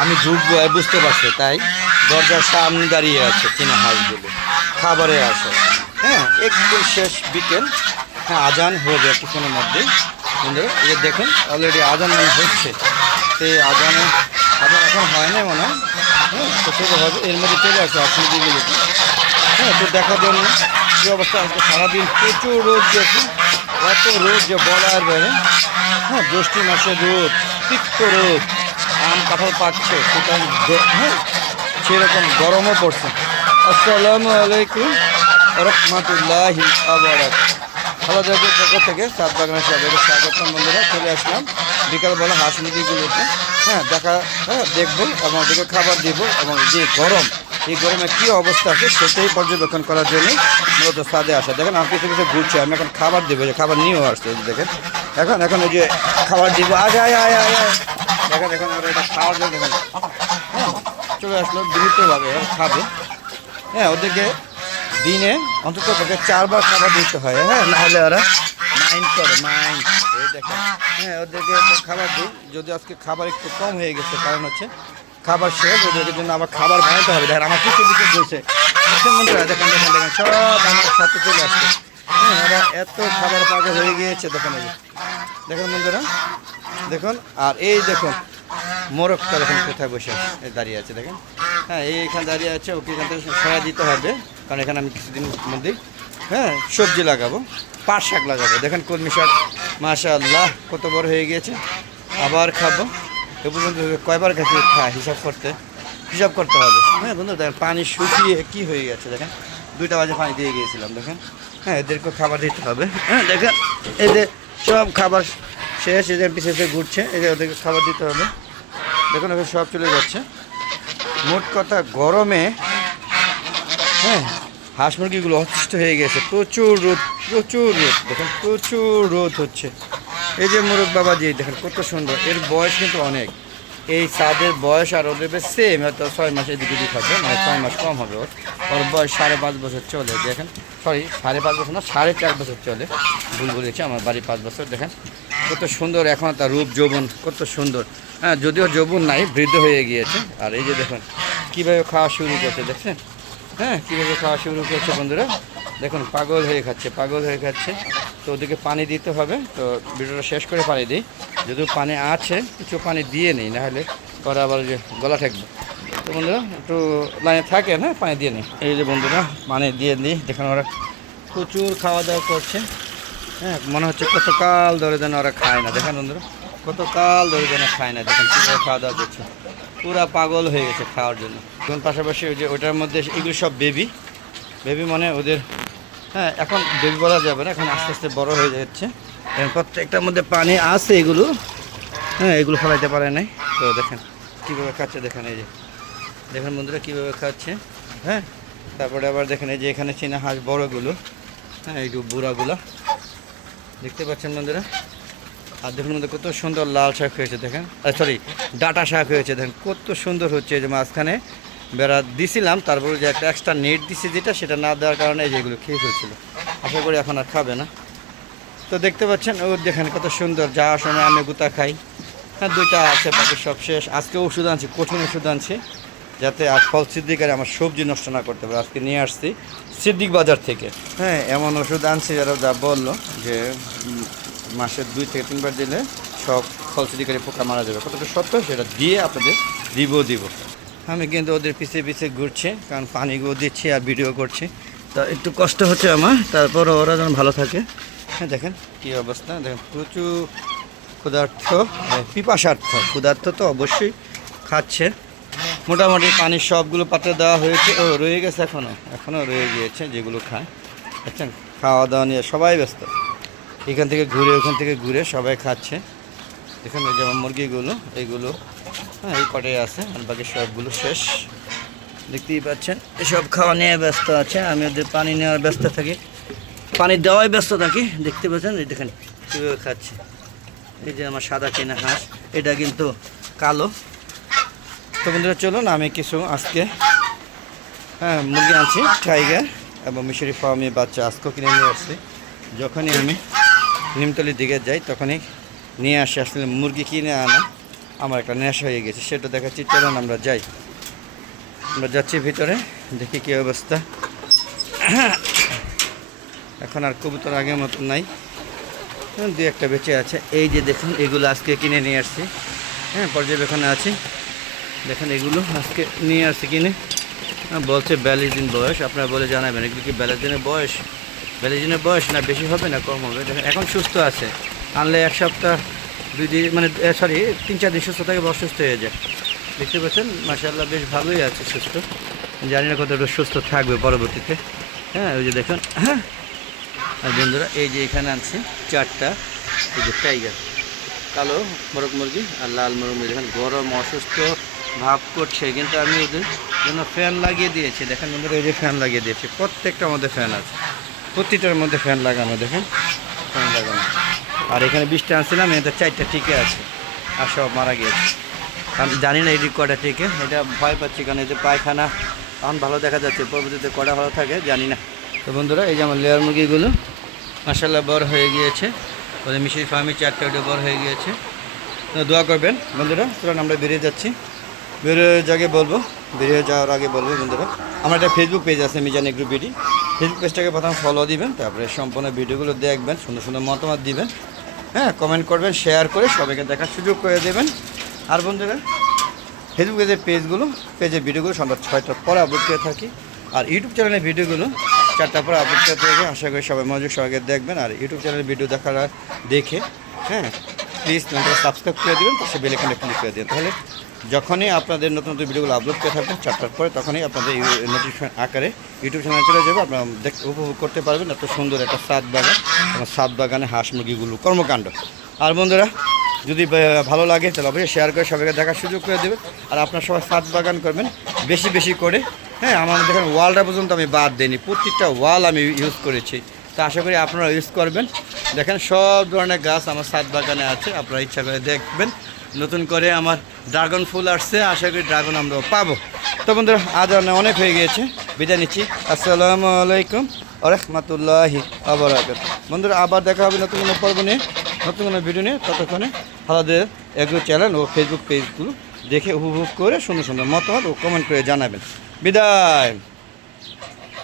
আমি ঢুকবো বুঝতে পারছি, তাই দরজার সামনে দাঁড়িয়ে আছে চীনা হাঁসগুলো খাবারে আসে। হ্যাঁ, একদম শেষ বিকেল। হ্যাঁ, আজান হবে কিছুক্ষণের মধ্যেই। বন্ধুরা এই যে দেখুন অলরেডি আজান মনে হচ্ছে, সেই আজানে আজান এখন হয় না মনে হয়। হ্যাঁ, তো চলে হবে, এর মধ্যে চলে আসে অর্থনীতিগুলোতে। হ্যাঁ, তো দেখার জন্য কী অবস্থা। আজকে সারাদিন প্রচুর রোদ গেছে, এত রোদ যে বলার বাইরে। হ্যাঁ, জ্যৈষ্ঠ মাসে রোদ, তিক্ত রোদ, আম কাঁঠাল পাচ্ছে, সুতরাং হ্যাঁ সেরকম গরমও পড়ছে। আসসালামু আলাইকুম রহমতুল্লাহি ভালো জায়গার পক্ষ থেকে সাত বাগানের সবাইকে স্বাগতম। বন্ধুরা চলে আসলাম বিকালবেলা হাঁস মুরগিগুলোতে। হ্যাঁ হ্যাঁ দেখবো এবং ওদেরকে খাবার দিব, এবং যে গরম, এই গরমে কী অবস্থা আছে সেটাই পর্যবেক্ষণ করার জন্যই মূলত ছাদে আসা। দেখেন আমি কিছু কিছু ঘুরছি, আমি এখন খাবার দেবো, যে খাবার নিয়েও আসছে দেখেন। এখন এখন ওই যে খাবার দিব, আগে আয় আয় আয় আয় দেখেন। এখন ওরা এটা খাওয়ার জন্য দেখেন হ্যাঁ চলে আসলো দ্রুতভাবে খাবে। হ্যাঁ, ওদেরকে দিনে অন্তত ওকে 4 বার খাবার দিতে হয়। হ্যাঁ, নাহলে ওরা মাইন্ড করে, মাইন্ড। এই দেখেন হ্যাঁ ওদেরকে খাবার দিই, যদি আজকে খাবার একটু কম হয়ে গেছে, কারণ হচ্ছে খাবার শেষ, ওদেরকে জন্য আবার খাবার বানাতে হবে। দেখেন আমার কিছু কিছু বলছে বন্ধুরা, দেখেন দেখেন দেখেন সব আমার সাথে চলে আসছে। হ্যাঁ, ওরা এত খাবার পাকে হয়ে গিয়েছে দেখেন। এই যে দেখেন বন্ধুরা দেখুন, আর এই দেখুন মোরগটা দেখেন কোথায় বসে দাঁড়িয়ে আছে দেখেন। হ্যাঁ, এইখানে দাঁড়িয়ে আছে, ওকে এখান থেকে সরা দিতে হবে, কারণ এখানে আমি কিছুদিন মধ্যেই হ্যাঁ সবজি লাগাবো, পাট শাক লাগাবো। দেখেন কলমি শাক মাশাআল্লাহ কত বড় হয়ে গিয়েছে। আবার খাবো, এ পর্যন্ত কয়বার খাচ্ছি হিসাব করতে হবে। হ্যাঁ বন্ধু দেখেন পানি শুকিয়ে কি হয়ে গেছে দেখেন, 2টা বাজে পানি দিয়ে গিয়েছিলাম দেখেন। হ্যাঁ, এদেরকে খাবার দিতে হবে। হ্যাঁ দেখেন এদের সব খাবার শেষ, এদের পিছিয়ে ঘুরছে, এদের ওদেরকে খাবার দিতে হবে। দেখুন এখন সব চলে যাচ্ছে। মোট কথা গরমে হ্যাঁ হাঁস মুরগিগুলো অতিষ্ঠ হয়ে গেছে, প্রচুর রোদ দেখেন, প্রচুর রোদ হচ্ছে। এই যে মোরগ বাবাজি দেখেন কত সুন্দর, এর বয়স কিন্তু অনেক। এই চাঁদের বয়স আর ওদের বেশ সেম, হয়তো 6 মাস এদিকে দিকে থাকবে, মানে 6 মাস কম হবে। ওর বয়স 5.5 বছর চলে। দেখেন সরি 5.5 বছর না, 4.5 বছর চলে, ভুল বলেছি, আমার বাড়ি 5 বছর। দেখেন কত সুন্দর, এখন তার রূপ যৌবন কত সুন্দর। হ্যাঁ, যদিও যৌবন নাই, বৃদ্ধ হয়ে গিয়েছে। আর এই যে দেখুন কীভাবে খাওয়া শুরু করছে দেখছেন। হ্যাঁ, কীভাবে খাওয়া শুরু করছে বন্ধুরা দেখুন, পাগল হয়ে খাচ্ছে। তো ওদেরকে পানি দিতে হবে। তো ভিডিওটা শেষ করে পানি দিই, যদিও পানি আছে, কিছু পানি দিয়ে নিই, নাহলে পরে আবার যে গলা ঠেকবে। তো বন্ধুরা একটু লাইনে থাকে না, পানি দিয়ে নিই। এই যে বন্ধুরা পানি দিয়ে নিই, দেখুন ওরা প্রচুর খাওয়া দাওয়া করছে। হ্যাঁ, মনে হচ্ছে কতকাল ধরে যেন ওরা খায় না। দেখেন বন্ধুরা কতকাল ধরে যেন খায় না, দেখেন কীভাবে খাওয়া দাওয়া করছে, পুরা পাগল হয়ে গেছে খাওয়ার জন্য। এখন পাশাপাশি ওই যে ওটার মধ্যে এগুলো সব বেবি মানে ওদের হ্যাঁ এখন বেবি বলা যাবে না, এখন আস্তে আস্তে বড় হয়ে যাচ্ছে। এখন প্রত্যেকটার মধ্যে পানি আছে, এগুলো হ্যাঁ এগুলো ফেলাইতে পারে নাই। তো দেখেন কীভাবে খাচ্ছে, দেখেন এই যে দেখেন বন্ধুরা কীভাবে খাচ্ছে। হ্যাঁ, তারপরে আবার দেখেন এই যে এখানে চীনা হাঁস বড়গুলো, হ্যাঁ এই বুড়াগুলো দেখতে পাচ্ছেন বন্ধুরা। আর দেখুন মধ্যে কত সুন্দর লাল শাক হয়েছে দেখেন, সরি ডাটা শাক হয়েছে দেখেন, কত সুন্দর হচ্ছে। এই যে মাঝখানে বেড়া দিছিলাম, তারপরে যে একটা এক্সট্রা নেট দিছি যেটা, সেটা না দেওয়ার কারণে যেগুলো খেয়ে ফেলছিল, আশা করি এখন আর খাবে না। তো দেখতে পাচ্ছেন ও দেখেন কত সুন্দর, যাওয়ার সময় আমি গুতা খাই। হ্যাঁ, 2টা আছে, বাকি সব শেষ। আজকে ওষুধ আনছি, কঠিন ওষুধ আনছি, যাতে আর ফল সিদ্দিকারে আমার সবজি নষ্ট না করতে পারে। আজকে নিয়ে আসছি সিদ্দিক বাজার থেকে। হ্যাঁ, এমন ওষুধ আনছি যারা যা বললো যে মাসে 2 থেকে 3 বার দিলে সব ফল সিদ্দিকারে পোকা মারা যাবে। কতটা সত্য সেটা দিয়ে আপনাদের দিব। আমি কিন্তু ওদের পিছিয়ে ঘুরছি, কারণ পানিগুলো দিচ্ছি আর ভিডিও করছি, তা একটু কষ্ট হচ্ছে আমার, তারপর ওরা যেন ভালো থাকে। হ্যাঁ দেখেন কী অবস্থা, দেখেন প্রচুর ক্ষুধার্থ, ক্ষুধার্থ তো অবশ্যই খাচ্ছে। মোটামুটি পানির সবগুলো পাত্রে দেওয়া হয়েছে, ও রয়ে গেছে এখনও রয়ে গিয়েছে যেগুলো খায়। দেখছেন খাওয়া দাওয়া নিয়ে সবাই ব্যস্ত, এখান থেকে ঘুরে ওখান থেকে ঘুরে সবাই খাচ্ছে। দেখুন এই যেমন মুরগিগুলো এইগুলো হ্যাঁ এই কটে আছে, আর বাকি সবগুলো শেষ, দেখতেই পাচ্ছেন। এসব খাওয়া নিয়ে ব্যস্ত আছে, আমি ওদের পানি নেওয়ার ব্যস্ত থাকি, পানি দেওয়ায় ব্যস্ত থাকি। দেখতে পাচ্ছেন এই দেখেন কীভাবে খাচ্ছে। এই যে আমার সাদা চীনা হাঁস, এটা কিন্তু কালো। তো বন্ধুরা চলুন আমি কিছু আজকে হ্যাঁ মুরগি আনছি টাইগার এবং মিশরি ফার্মি বাচ্চা আজকেও কিনে নিয়ে আসছি। যখনই আমি নিমতলির দিকে যাই তখনই নিয়ে আসি, আসলে মুরগি কিনে আনা আমার একটা নেশা হয়ে গেছে, সেটা দেখাচ্ছি। চলুন আমরা যাই, আমরা যাচ্ছি ভিতরে, দেখি কী অবস্থা। এখন আর কবুতর আগের মতো নাই, দু একটা বেঁচে আছে। এই যে দেখুন, এগুলো আজকে কিনে নিয়ে আসছি, হ্যাঁ পর্যবেক্ষণে আছি। দেখেন এগুলো আজকে নিয়ে আসছি কিনে, বলছে 42 দিন বয়স। আপনারা বলে জানাবেন এগুলো কি 42 দিনের বয়স, 42 দিনের বয়স না বেশি হবে না কম হবে। দেখেন এখন সুস্থ আছে, আনলে 1 সপ্তাহ 2 দিন মানে 3-4 দিন সুস্থ থাকে, অসুস্থ হয়ে যায়। দেখতে পাচ্ছেন মাশাআল্লাহ বেশ ভালোই আছে সুস্থ, জানি না কতটা সুস্থ থাকবে পরবর্তীতে। হ্যাঁ ওই যে দেখুন, হ্যাঁ। আর বন্ধুরা এই যে এখানে আনছি 4টা, এই যে টাইগার, কালো মোরগ মুরগি আর লাল মোরগ মুরগি। দেখেন গরম অসুস্থ ভাব করছে, কিন্তু আমি ওদের জন্য ফ্যান লাগিয়ে দিয়েছি। দেখেন বন্ধুরা এই যে ফ্যান লাগিয়ে দিয়েছি, প্রত্যেকটার মধ্যে ফ্যান আছে, প্রতিটার মধ্যে ফ্যান লাগানো, দেখেন ফ্যান লাগানো। আর এখানে 20টা আনছিলাম, এতে 4টা টিকে আছে আর সব মারা গিয়েছে। আমি জানি না এটি কটা টিকে, এটা ভয় পাচ্ছি কারণ এই যে পায়খানা এখন ভালো দেখা যাচ্ছে, পরবর্তীতে কটা ভালো থাকে জানি না। তো বন্ধুরা এই যে আমার লেয়ার মুরগিগুলো মাশাআল্লাহ বড় হয়ে গিয়েছে, ওদের মিশরি ফার্মি 4টা ওটা বড় হয়ে গিয়েছে। তো দোয়া করবেন বন্ধুরা। চলুন আমরা বেরিয়ে যাচ্ছি, বেরিয়ে যাওয়ার আগে বলবো বন্ধুরা, আমার একটা ফেসবুক পেজ আছে মিজান এগ্রো বিডি, ফেসবুক পেজটাকে প্রথম ফলো দিবেন, তারপরে সম্পূর্ণ ভিডিওগুলো দেখবেন, সুন্দর সুন্দর মতামত দিবেন, হ্যাঁ কমেন্ট করবেন, শেয়ার করে সবাইকে দেখার সুযোগ করে দেবেন। আর বন্ধুরা ফেসবুকে যে পেজের ভিডিওগুলো সন্ধ্যা 6টার পরে আপলোড করে থাকি, আর ইউটিউব চ্যানেলের ভিডিওগুলো 4টার পরে আপলোড করে থাকি। আশা করি সবাই মনোযোগ সহকারে দেখবেন। আর ইউটিউব চ্যানেলের ভিডিও দেখে হ্যাঁ প্লিজ সাবস্ক্রাইব করে দেবেন, পাশে বেল আইকনে ক্লিক করে দেবেন, তাহলে যখনই আপনাদের নতুন নতুন ভিডিওগুলো আপলোড করে থাকবেন 4টার পরে, তখনই আপনাদের নোটিফিকেশন আকারে ইউটিউব চ্যানেলে চলে যাবে, আপনারা উপভোগ করতে পারবেন এত সুন্দর একটা ছাদ বাগান, আমার ছাদ বাগানে হাঁস মুরগিগুলো কর্মকাণ্ড। আর বন্ধুরা যদি ভালো লাগে তাহলে অবশ্যই শেয়ার করে সবাইকে দেখার সুযোগ করে দেবেন। আর আপনারা সবাই ছাদ বাগান করবেন বেশি বেশি করে, হ্যাঁ আমার দেখেন ওয়ালটা পর্যন্ত আমি বাদ দিইনি, প্রত্যেকটা ওয়াল আমি ইউজ করেছি। তো আশা করি আপনারা ইউজ করবেন। দেখেন সব ধরনের গাছ আমার ছাদ বাগানে আছে, আপনারা ইচ্ছা করে দেখবেন। নতুন করে আমার ড্রাগন ফুল আসছে, আশা করি ড্রাগন আমরা পাবো। তো বন্ধুরা আজ অনেক হয়ে গিয়েছে, বিদায় নিচ্ছি। আসসালামু আলাইকুম ওয়া রাহমাতুল্লাহি ওয়া বারাকাতুহু। বন্ধুরা আবার দেখা হবে নতুন কোনো পর্ব নিয়ে, নতুন কোনো ভিডিও নিয়ে। ততক্ষণে আমাদের এগ্রো চ্যানেল ও ফেসবুক পেজগুলো দেখে উপভোগ করে সুন্দর সুন্দর মতামত ও কমেন্ট করে জানাবেন। বিদায়।